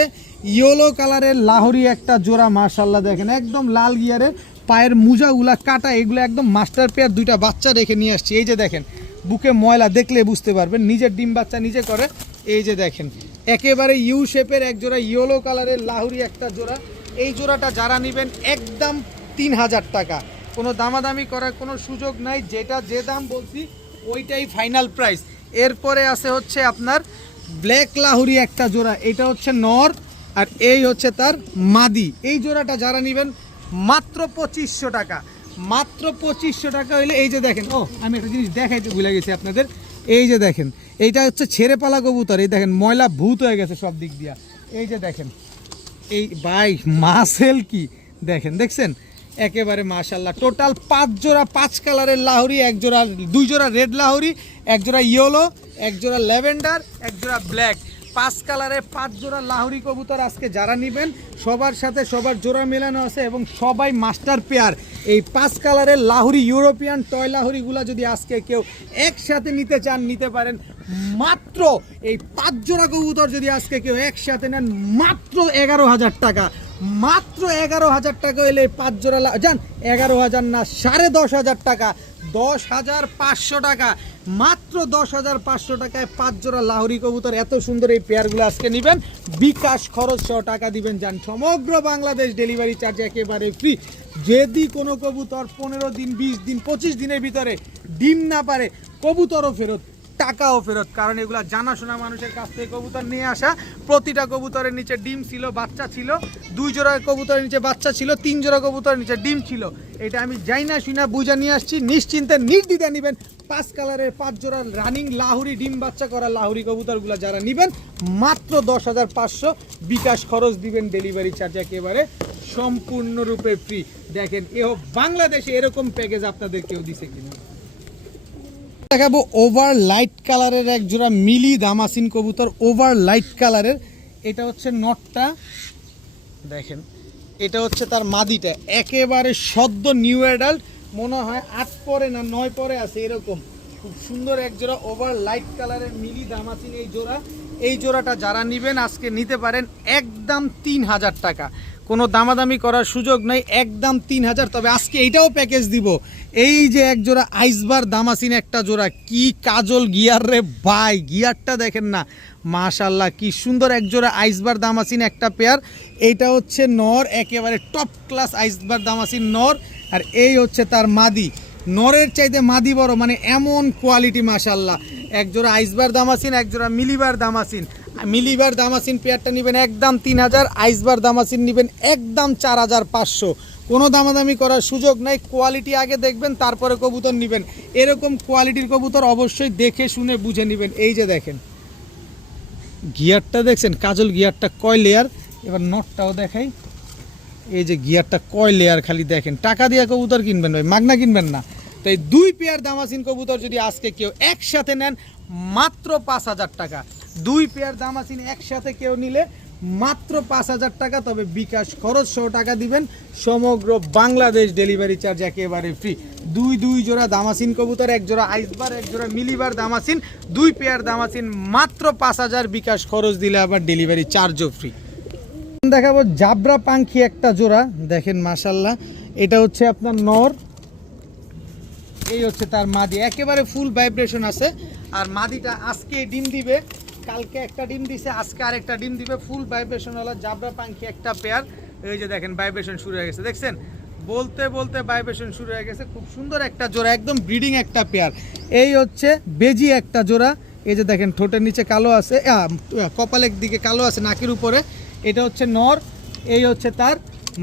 ইয়েলো কালারের লাহোরি একটা জোড়া, মাশাল্লাহ দেখেন একদম লাল গিয়ারের, পায়ের মোজাগুলা কাটা, এগুলো একদম মাস্টার পেয়ার, 2টা বাচ্চা রেখে নিয়ে আসছি। এই যে দেখেন বুকে ময়লা, দেখলে বুঝতে পারবেন, নিজের ডিম বাচ্চা নিজে করে। এই যে দেখেন একেবারে ইউ শেপের এক জোড়া ইয়েলো কালারের লাহোরি একটা জোড়া, এই জোড়াটা যারা নেবেন একদম 3000 টাকা, কোনো দামাদামি করার কোনো সুযোগ নাই, যেটা যে দাম বলছি ওইটাই ফাইনাল প্রাইস। এরপরে আছে হচ্ছে আপনার ব্ল্যাক লাহোরি একটা জোড়া, এটা হচ্ছে নর আর এই হচ্ছে তার মাদি। এই জোড়াটা যারা নেবেন মাত্র 2500 টাকা, মাত্র 2500 টাকা হইলে এই যে দেখেন, ও আমি একটা জিনিস দেখাইতে ভুলে গেছি আপনাদের, এই যে দেখেন এইটা হচ্ছে ছেড়ে পালা কবুতর, এই দেখেন ময়লা ভূত হয়ে গেছে সব দিক দিয়া। এই যে দেখেন এই ভাই মাসেল কি দেখেন, দেখছেন একেবারে মাশাল্লাহ। টোটাল 5 জোড়া 5 কালারের লাহোরি, 1 জোড়া 2 জোড়া রেড লাহোরি, 1 জোড়া ইয়েলো, 1 জোড়া ল্যাভেন্ডার, 1 জোড়া ব্ল্যাক, 5 কালারের 5 জোড়া লাহোরি কবুতর আজকে যারা নেবেন সবার সাথে সবার জোড়া মেলানো আছে এবং সবাই মাস্টার পেয়ার। এই 5 কালারের লাহোরি ইউরোপিয়ান টয় লাহোরিগুলা যদি আজকে কেউ একসাথে নিতে চান নিতে পারেন, মাত্র এই 5 জোড়া কবুতর যদি আজকে কেউ একসাথে নেন মাত্র 11,000 টাকা, মাত্র 11,000 টাকা হলে 5 জোড়া যান, 11,000 না 10,500 টাকা, 10,500 টাকা, মাত্র 10,500 টাকায় 5 জোড়া লাহোরি কবুতর। এত সুন্দর এই পেয়ারগুলো আজকে নেবেন, বিকাশ খরচ সহ টাকা দিবেন, যান সমগ্র বাংলাদেশ ডেলিভারি চার্জ একেবারে ফ্রি। যদি কোনো কবুতর 15 দিন 20 দিন 25 দিনের ভিতরে ডিম না পারে, কবুতরও ফেরত, টাকাও ফেরত, কারণ এগুলা জানাশোনা মানুষের কাছ থেকে কবুতর নিয়ে আসা। প্রতিটা কবুতরের নিচে ডিম ছিল, বাচ্চা ছিল, 2 জোড়া কবুতরের নিচে বাচ্চা ছিল, 3 জোড়া কবুতরের নিচে ডিম ছিল। এটা আমি যাই না শুনা বুঝা নিয়ে আসছি, নিশ্চিন্তে নির্দ্বিধা নেবেন। 5 কালারের 5 জোড়া রানিং লাহোরি ডিম বাচ্চা করা লাহোরি কবুতরগুলো যারা নেবেন মাত্র 10,500, বিকাশ খরচ দিবেন, ডেলিভারি চার্জ একেবারে সম্পূর্ণরূপে ফ্রি। দেখেন বাংলাদেশে এরকম প্যাকেজ আপনাদের কেউ দিছে কিনা। দেখাবো ওভার লাইট কালারের এক জোড়া মিলি দামাসিন কবুতর, ওভার লাইট কালারের, এটা হচ্ছে নটটা দেখেন, এটা হচ্ছে তার মাদিটা, একেবারে সদ্য নিউ অ্যাডাল্ট, মনে হয় 8 পরে না 9 পরে আছে এরকম, খুব সুন্দর এক জোড়া ওভার লাইট কালারের মিলি দামাসিন এই জোড়া। এই জোড়াটা যারা নেবেন আজকে নিতে পারেন একদম 3000 টাকা, কোনো দামাদামি করার সুযোগ নেই, একদম 3000। তবে আজকে এইটাও প্যাকেজ দিব, এই যে এক জোড়া আইসবার দামাসিন একটা জোড়া, কি কাজল গিয়ার রে ভাই, গিয়ারটা দেখেন না মাশাল্লাহ, কি সুন্দর এক জোড়া আইসবার দামাসিন একটা পেয়ার। এইটা হচ্ছে নর, একেবারে টপ ক্লাস আইসবার দামাসিন নর, আর এই হচ্ছে তার মাদি। নরের চাইতে মাদি বড়, মানে এমন কোয়ালিটি মাশাল্লাহ। এক জোড়া আইসবার দামাসিন, এক জোড়া মিলিবার দামাসিন। মিলিবার দামাসিন পেয়ারটা নেবেন একদম 3000, আইসবার দামাসিন নেবেন একদম 4,500, কোনো দামাদামি করার সুযোগ নাই। কোয়ালিটি আগে দেখবেন তারপরে কবুতর নেবেন, এরকম কোয়ালিটির কবুতর অবশ্যই দেখে শুনে বুঝে নেবেন। এই যে দেখেন গিয়ারটা দেখছেন, কাজল গিয়ারটা কয় লেয়ার, এবার নটটাও দেখাই, এই যে গিয়ারটা কয় লেয়ার খালি দেখেন। টাকা দিয়ে কবুতর কিনবেন ভাই, মাগনা কিনবেন না, তাই 2 পেয়ার দামাসিন কবুতর যদি আজকে কেউ একসাথে নেন মাত্র 5,000 টাকা। 2 পেয়ার দামাসিন একসাথে কেউ নিলে মাত্র 5,000 টাকা, তবে বিকাশ খরচ সহ টাকা দিবেন। সমগ্র বাংলাদেশ ডেলিভারি চার্জ একেবারে ফ্রি। 2 জোড়া দামাসিন কবুতর, 1 জোড়া আইসবার, 1 জোড়া মিলিবার দামাসিন, 2 পেয়ার দামাসিন মাত্র 5,000, বিকাশ খরচ দিলে আবার ডেলিভারি চার্জও ফ্রি। দেখাবো জাবরা পাখি একটা জোড়া, দেখেন মাশাল্লাহ, এটা হচ্ছে আপনার নর, এই হচ্ছে তার মাদি, একেবারে ফুল ভাইব্রেশন আছে। আর মাদিটা আজকে ডিম দিবে, কালকে একটা ডিম দিছে, আজকে আরেকটা ডিম দিবে। ফুল ভাইব্রেশন হলো জাবরা পাখি একটা পেয়ার। এই যে দেখেন ভাইব্রেশন শুরু হয়ে গেছে, দেখছেন বলতে বলতে ভাইব্রেশন শুরু হয়ে গেছে। খুব সুন্দর একটা জোড়া, একদম ব্রিডিং একটা পেয়ার। এই হচ্ছে বেজি একটা জোড়া, এই যে দেখেন ঠোঁটের নিচে কালো আছে, কপালের দিকে কালো আছে, নাকের উপরে। এটা হচ্ছে নর, এই হচ্ছে তার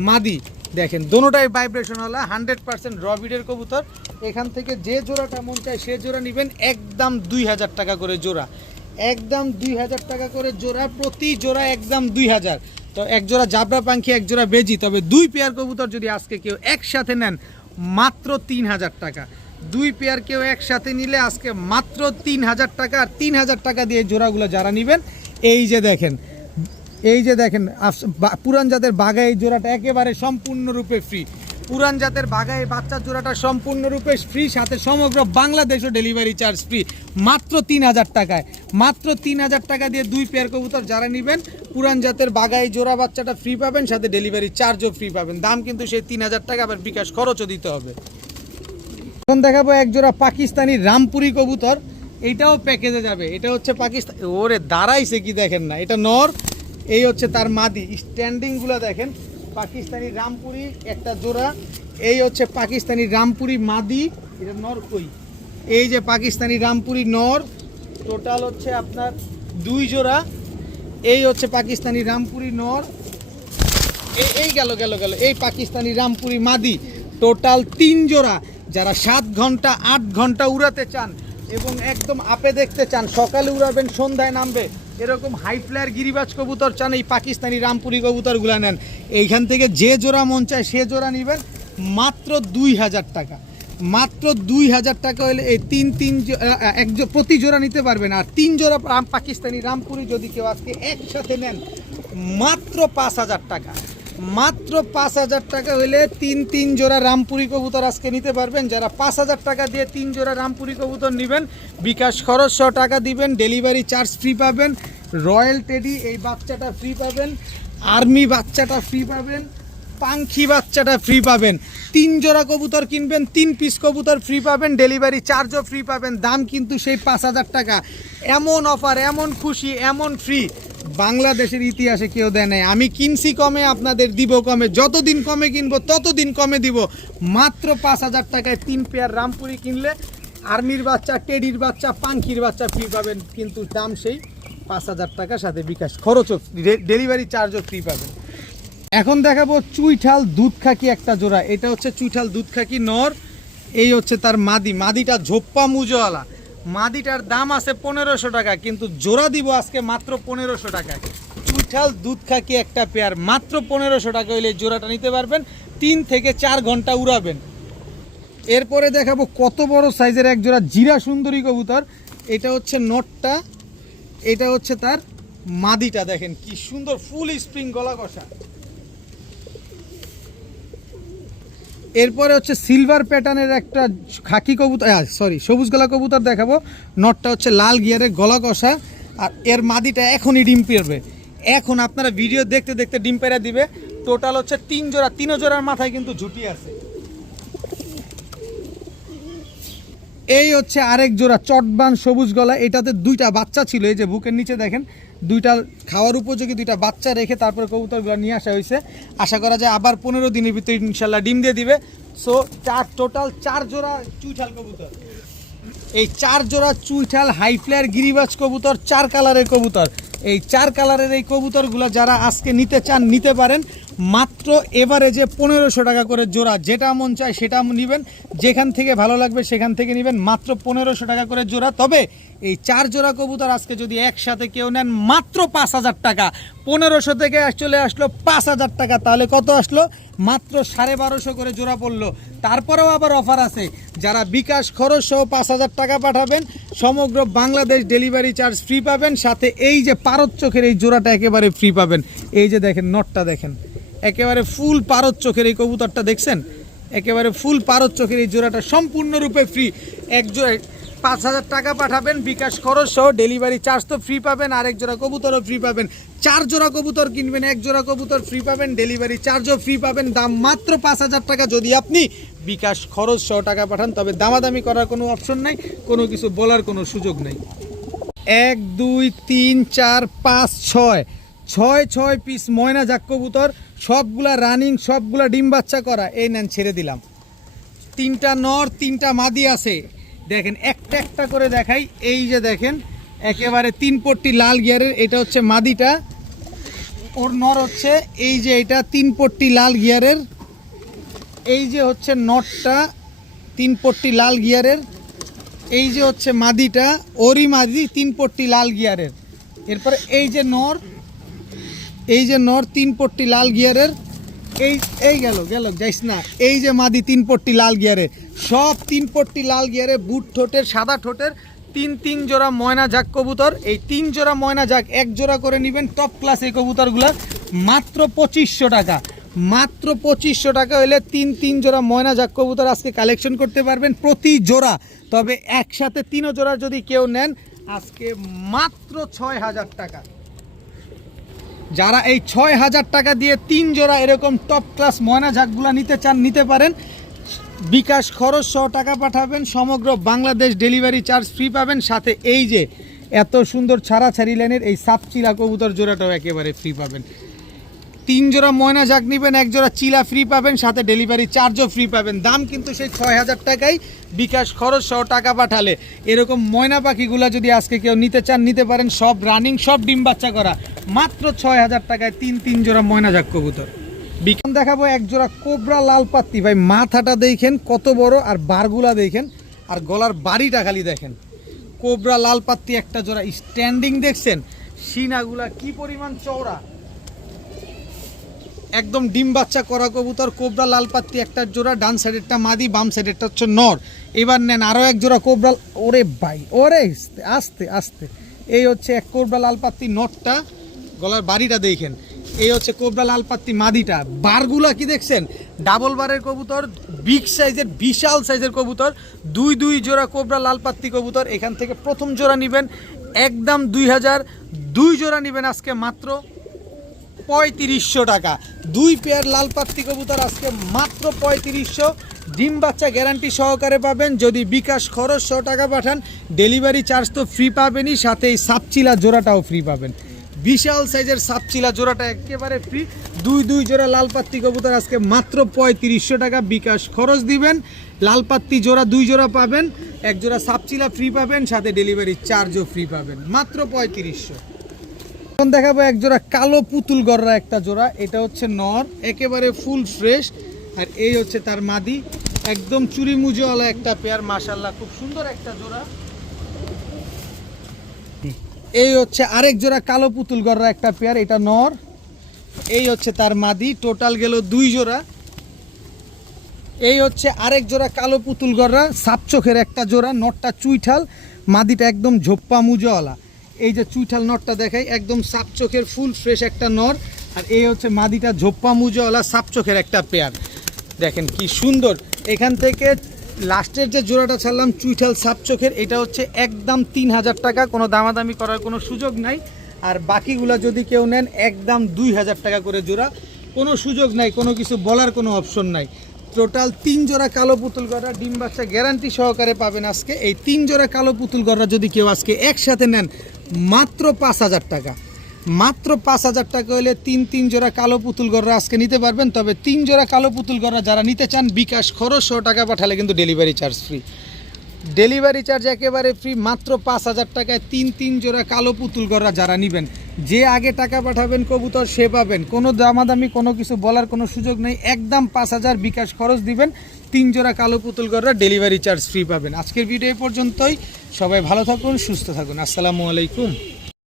মাদি। দেখেন দোনোটাই ভাইব্রেশন হলো 100% রবিডের কবুতর। এখান থেকে যে জোড়াটা মন চায় সে জোড়া নেবেন, একদম 2,000 টাকা করে জোড়া, একদম 2,000 টাকা করে জোড়া, প্রতি জোড়া একদম 2,000। তো 1 জোড়া জাবরা পাখি, 1 জোড়া বেজি, তবে 2 পেয়ার কবুতর যদি আজকে কেউ একসাথে নেন মাত্র 3,000 টাকা। 2 পেয়ার কেউ একসাথে নিলে আজকে মাত্র 3,000 টাকা। আর 3,000 টাকা দিয়ে জোড়াগুলো যারা নেবেন, এই যে দেখেন, এই যে দেখেন পুরান জাতের বাঘা, এই জোড়াটা একেবারে সম্পূর্ণরূপে ফ্রি। পুরান জাতের বাঘা এই বাচ্চার জোড়াটা সম্পূর্ণরূপে ফ্রি, সাথে সমগ্র বাংলাদেশও ডেলিভারি চার্জ ফ্রি, মাত্র 3,000 টাকায়। মাত্র 3,000 টাকা দিয়ে 2 পেয়ার কবুতর যারা নেবেন, পুরান জাতের বাঘা এই জোড়া বাচ্চাটা ফ্রি পাবেন, সাথে ডেলিভারি চার্জও ফ্রি পাবেন। দাম কিন্তু সেই 3,000 টাকা, আবার বিকাশ খরচও দিতে হবে। এখন দেখাবো 1 জোড়া পাকিস্তানি রামপুরি কবুতর, এইটাও প্যাকেজে যাবে। এটা হচ্ছে পাকিস্তান, ওরে দাঁড়াইছে কি দেখেন না, এটা নর, এই হচ্ছে তার মাদি। স্ট্যান্ডিংগুলো দেখেন, পাকিস্তানি রামপুরি একটা জোড়া, এই হচ্ছে পাকিস্তানি রামপুরি মাদি, এটা নর কই, এই যে পাকিস্তানি রামপুরি নর, টোটাল হচ্ছে আপনার 2 জোড়া। এই হচ্ছে পাকিস্তানি রামপুরি নর, এই গেল এই পাকিস্তানি রামপুরি মাদি, টোটাল 3 জোড়া। যারা 7 ঘন্টা 8 ঘন্টা উড়াতে চান এবং একদম আপে দেখতে চান, সকালে উড়াবেন সন্ধ্যায় নামবে, এরকম হাই ফ্লায়ার গিরিবাজ কবুতর চান, এই পাকিস্তানি রামপুরি কবুতরগুলো নেন। এইখান থেকে যে জোড়া মন চায় সে জোড়া নেবেন, মাত্র 2,000 টাকা। মাত্র 2,000 টাকা হলে এই প্রতি জোড়া নিতে পারবেন। আর 3 জোড়া পাকিস্তানি রামপুরি যদি কেউ আজকে একসাথে নেন, মাত্র 5,000 টাকা। মাত্র 5,000 টাকা হলে 3 জোড়া রামপুরি কবুতর আজকে নিতে পারবেন। যারা 5,000 টাকা দিয়ে 3 জোড়া রামপুরি কবুতর নেবেন, বিকাশ খরচ 100 টাকা দিবেন, ডেলিভারি চার্জ ফ্রি পাবেন, রয়্যাল টেডি এই বাচ্চাটা ফ্রি পাবেন, আর্মি বাচ্চাটা ফ্রি পাবেন, পাখি বাচ্চাটা ফ্রি পাবেন। 3 জোড়া কবুতর কিনবেন, 3 পিস কবুতর ফ্রি পাবেন, ডেলিভারি চার্জও ফ্রি পাবেন। দাম কিন্তু সেই 5,000 টাকা। এমন অফার, এমন খুশি, এমন ফ্রি বাংলাদেশের ইতিহাসে কেউ দেয় নাই। আমি কিনছি কমে, আপনাদের দিব কমে, যতদিন কমে কিনবো ততদিন কমে দিব। মাত্র 5,000 টাকায় 3 পেয়ার রামপুরি কিনলে আর্মির বাচ্চা, টেডির বাচ্চা, পাখির বাচ্চা ফ্রি পাবেন, কিন্তু দাম সেই 5,000 টাকা, সাথে বিকাশ খরচও, ডেলিভারি চার্জও ফ্রি পাবেন। এখন দেখাবো চুইঠাল দুধ খাকি একটা জোড়া, এটা হচ্ছে চুইঠাল দুধ খাকি নর, এই হচ্ছে তার মাদি। মাদিটা ঝোপ্পা মুজোওয়ালা, মাদিটার দাম আছে 1,500 টাকা, কিন্তু জোড়া দিব আজকে মাত্র 1,500 টাকায়। চুইঠাল দুধ খাকি একটা পেয়ার, মাত্র 1,500 টাকা হলে জোড়াটা নিতে পারবেন, 3 থেকে 4 ঘন্টা উড়াবেন। এরপরে দেখাবো কত বড় সাইজের 1 জোড়া জিরা সুন্দরী কবুতর, এটা হচ্ছে নটটা, এটা হচ্ছে তার মাদিটা। দেখেন কি সুন্দর ফুল স্প্রিং গলা কষা। এরপরে হচ্ছে সিলভার প্যাটার্নের একটা খাকি কবুতর, সবুজ গলা কবুতর দেখাবো। নটটা হচ্ছে লাল গিয়ারের গলা কষা, আর এর মাদিটা এখনই ডিম পেরবে, এখন আপনারা ভিডিও দেখতে দেখতে ডিম পেরা দিবে। টোটাল হচ্ছে 3 জোড়া, 3 জোড়ার মাথায় কিন্তু ঝুটি আছে। এই হচ্ছে আরেক জোড়া চটবান সবুজ গলা, এটাতে 2টা বাচ্চা ছিল, এই যে বুকের নিচে দেখেন 2টা খাওয়ার উপযোগী 2টা বাচ্চা রেখে তারপরে কবুতরগুলো নিয়ে আসা হয়েছে। আশা করা যায় আবার 15 দিনের ভিতরে ইনশাল্লাহ ডিম দিয়ে দিবে। সো টোটাল 4 জোড়া চুইঠাল কবুতর, এই 4 জোড়া চুইঠাল হাই ফ্লায়ার গিরিবাজ কবুতর, 4 কালারের কবুতর। এই 4 কালারের এই কবুতরগুলো যারা আজকে নিতে চান নিতে পারেন, মাত্র এভারেজে 1,500 টাকা করে জোড়া। যেটা মন চায় সেটা নেবেন, যেখান থেকে ভালো লাগবে সেখান থেকে নেবেন, মাত্র 1,500 টাকা করে জোড়া। তবে এই 4 জোড়া কবুতর আজকে যদি একসাথে কেউ নেন, মাত্র 5,000 টাকা। 1,500 থেকে চলে আসলো 5,000 টাকা, তাহলে কত আসলো? মাত্র 1250 করে জোড়া পড়লো। তারপরেও আবার অফার আছে, যারা বিকাশ খরচ সহ 5000 টাকা পাঠাবেন সমগ্র বাংলাদেশ ডেলিভারি চার্জ ফ্রি পাবেন, সাথে এই যে পারদ চোখের এই জোড়াটা একেবারে ফ্রি পাবেন। এই যে দেখেন নটটা দেখেন, একেবারে ফুল পারদ চোখের এই কবুতরটা দেখছেন, একেবারে ফুল পারদ চোখের এই জোড়াটা সম্পূর্ণরূপে ফ্রি। এক জোড়া 5000 টাকা পাঠাবেন বিকাশ খরচ সহ, ডেলিভারি চার্জ তো ফ্রি পাবেন, আরেক জোড়া কবুতরও ফ্রি পাবেন। 4 জোড়া কবুতর কিনবেন, 1 জোড়া কবুতর ফ্রি পাবেন, ডেলিভারি চার্জও ফ্রি পাবেন। দাম মাত্র 5000 টাকা যদি আপনি বিকাশ খরচ সহ টাকা পাঠান, তবে দামাদামি করার কোনো অপশন নাই, কোনো কিছু বলার কোনো সুযোগ নাই। 1 2 3 4 5 6 পিস ময়না জাক কবুতর, সবগুলা রানিং, সবগুলা ডিম বাচ্চা করা। এই নেন ছেড়ে দিলাম, 3টা নর 3টা মাদি আছে। দেখেন একটা একটা করে দেখাই। এই যে দেখেন একেবারে 3 পট্টি লাল গিয়ারের, এটা হচ্ছে মাদিটা, ওর নর হচ্ছে এই যে এটা 3 পট্টি লাল গিয়ারের। এই যে হচ্ছে নটটা 3 পট্টি লাল গিয়ারের। এই যে হচ্ছে মাদিটা, ওরই মাদি 3 পট্টি লাল গিয়ারের। এরপরে এই যে নর, এই যে নর 3 পট্টি লাল গিয়ারের। এই গেল যাইস না। এই যে মাদি 3 পট্টি লাল গিয়ারে, সব 3 পট্টি লাল গিয়ারে, বুট ঠোঁটের সাদা ঠোঁটের, 3 জোড়া ময়না জাক কবুতর। এই 3 জোড়া ময়না জাক 1 জোড়া করে নেবেন, টপ ক্লাস এই কবুতরগুলো মাত্র 2500 টাকা। মাত্র 2500 টাকা হলে 3 জোড়া ময়না জাক কবুতর আজকে কালেকশন করতে পারবেন প্রতি জোড়া। তবে একসাথে 3 জোড়া যদি কেউ নেন আজকে মাত্র 6000 টাকা। যারা এই 6000 টাকা দিয়ে 3 জোড়া এরকম টপ ক্লাস ময়না ঝাঁকগুলো নিতে চান নিতে পারেন। বিকাশ খরচ সহ টাকা পাঠাবেন, সমগ্র বাংলাদেশ ডেলিভারি চার্জ ফ্রি পাবেন, সাথে এই যে এত সুন্দর ছাড়াছাড়ি লাইনের এই সাপচিলা কবুতর জোড়াটাও একেবারে ফ্রি পাবেন। 3 জোড়া ময়না ঝাঁক নেবেন, 1 জোড়া চিলা ফ্রি পাবেন, সাথে ডেলিভারি চার্জও ফ্রি পাবেন। দাম কিন্তু সেই 6000 টাকাই বিকাশ খরচ সহ টাকা পাঠালে। এরকম ময়না পাখিগুলো যদি আজকে কেউ নিতে চান নিতে পারেন, সব রানিং, সব ডিম বাচ্চা করা, মাত্র 6000 টাকায় 3 জোড়া ময়না ঝাঁক কবুতর। বিকাম দেখাবো 1 জোড়া কোবরা লাল পাত্তি। ভাই মাথাটা দেখেন কত বড়, আর বারগুলা দেখেন, আর গলার বাড়িটা খালি দেখেন। কোবরা লাল পাত্তি একটা জোড়া, স্ট্যান্ডিং দেখছেন, সিনাগুলা কি পরিমাণ চওড়া, একদম ডিম বাচ্চা করা কবুতর। কোবরা লাল পাত্তি একটা জোড়া, ডান সাইডেরটা মাদি, বাম সাইডেরটা হচ্ছে নর। এবার নেন আরও 1 জোড়া কোবরা। ওরে ভাই, ওরে আস্তে আস্তে। এই হচ্ছে 1 কোবরা লাল পাত্তি নটটা, গলার বাড়িটা দেখেন। এই হচ্ছে কোবরা লাল পাত্তি মাদিটা, বারগুলা কি দেখছেন, ডাবল বারের কবুতর, বিগ সাইজের, বিশাল সাইজের কবুতর। 2 জোড়া কোবরা লাল পাত্তি কবুতর। এখান থেকে প্রথম জোড়া নেবেন একদম 2000, 2 জোড়া নেবেন আজকে মাত্র 3500 টাকা। 2 পেয়ার লাল পাত্তি কবুতর আজকে মাত্র 3500, ডিম বাচ্চা গ্যারান্টি সহকারে পাবেন। যদি বিকাশ খরচ 100 টাকা পাঠান, ডেলিভারি চার্জ তো ফ্রি পাবেনই, সাথে এই সাপচিলা জোড়াটাও ফ্রি পাবেন। বিশাল সাইজের সাপচিলা জোড়াটা একেবারে ফ্রি। 2 জোড়া লাল পাত্তি কবুতর আজকে মাত্র 3500 টাকা। বিকাশ খরচ দিবেন, লাল পাত্তি জোড়া 2 জোড়া পাবেন, 1 জোড়া সাপচিলা ফ্রি পাবেন, সাথে ডেলিভারি চার্জও ফ্রি পাবেন, মাত্র 3500। এখন দেখাবো 1 জোড়া কালো পুতুল গররা একটা জোড়া। এটা হচ্ছে নর, একেবারে ফুল ফ্রেশ, আর এই হচ্ছে তার মাদি, একদম চুরি মুজোওয়ালা একটা পেয়ার, মাশাআল্লাহ খুব সুন্দর একটা জোড়া। এই হচ্ছে আরেক জোড়া কালো পুতুল গররা একটা পেয়ার, এটা নর, এই হচ্ছে তার মাদি, টোটাল গেল 2 জোড়া। এই হচ্ছে আরেক জোড়া কালো পুতুল গররা, সাপ চোখের একটা জোড়া, নটটা চুইঠাল, মাদিটা একদম ঝোপ্পা মুজোওয়ালা। এই যে চুইঠাল নটটা দেখাই, একদম সাপ চোখের ফুল ফ্রেশ একটা নর, আর এই হচ্ছে মাদিটা ঝোপ্পা মুজোওয়ালা সাপ চোখের একটা পেয়ার। দেখেন কি সুন্দর। এখান থেকে লাস্টের যে জোড়াটা ছাড়লাম চুইঠাল সাপ চোখের, এটা হচ্ছে একদম 3000 টাকা, কোনো দামাদামি করার কোনো সুযোগ নাই। আর বাকিগুলো যদি কেউ নেন একদম 2000 টাকা করে জোড়া, কোনো সুযোগ নাই, কোনো কিছু বলার কোনো অপশন নাই। টোটাল 3 জোড়া কালো পুতুল গড়া ডিম বাচ্চা গ্যারান্টি সহকারে পাবেন আজকে। এই 3 জোড়া কালো পুতুল গড়া যদি কেউ আজকে একসাথে নেন মাত্র 5000 টাকা। মাত্র 5000 টাকা হলে 3 জোড়া কালো পুতুল গড়া আজকে নিতে পারবেন। তবে 3 জোড়া কালো পুতুল গড়া যারা নিতে চান বিকাশ খরচ 100 টাকা পাঠালে কিন্তু delivery charge free. Delivery charge একেবারে ফ্রি, মাত্র 5000 টাকায় 3 জোড়া কালো পুতুল গড়া যারা নেবেন। যে আগে টাকা পাঠাবেন কবুতর সে পাবেন, কোনো দামাদামি কোনো কিছু বলার কোনো সুযোগ নেই, একদম 5000 বিকাশ খরচ দিবেন, 3 জোড়া কালো পুতুল গড়া ডেলিভারি চার্জ ফ্রি পাবেন। আজকের ভিডিও এ পর্যন্তই, সবাই ভালো থাকুন, সুস্থ থাকুন, আসসালামু আলাইকুম।